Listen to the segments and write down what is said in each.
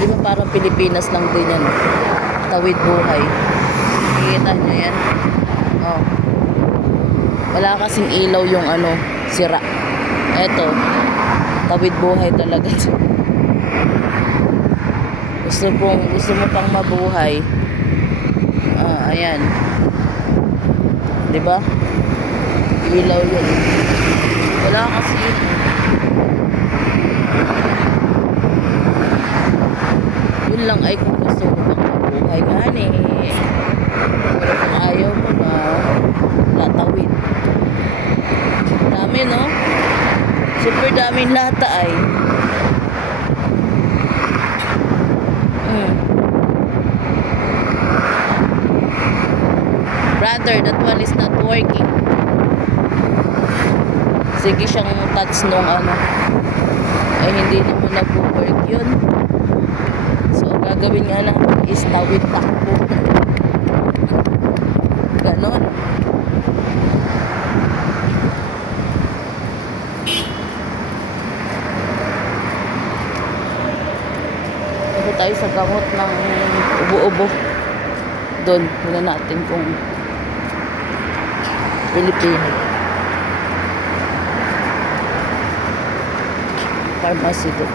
Di ba parang Pilipinas lang din yan. Tawid buhay. Nakikita nyo yan? Oh. Wala kasing ilaw yung ano, sira. Eto, tawid buhay talaga. Gusto mo pang mabuhay. Ayan. 'Di ba? Ilaw 'yun. Wala kasi yun. Yun lang ay kung gusto mo pang mabuhay gani. Pero kung ayaw mo na, latawid. Dami, no? Super daming lata ay. Brother, that one is not working. Sige siyang touch nung ano. Ay hindi naman nag-work yun. So, ang gagawin nga natin is tawid takbo. Ganon. Ito tayo sa gamot ng ubo-ubo. Doon, muna natin kung Pilipino. Pharmacy doon.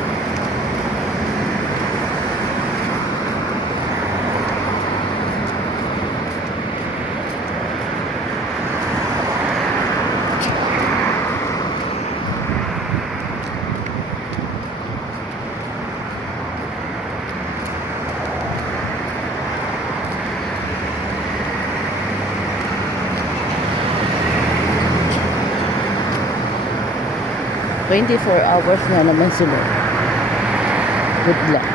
"24 hours na naman sila. Good luck."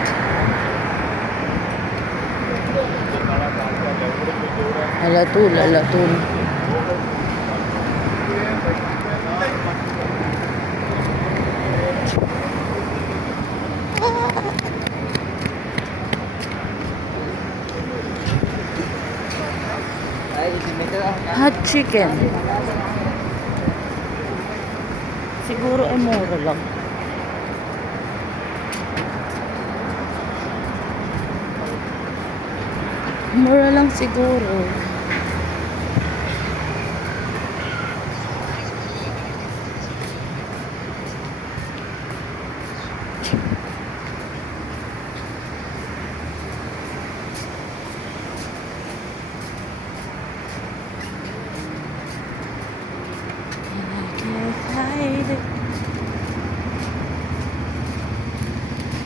Alatul. Hot chicken. Siguro ay mura lang. Mura lang siguro.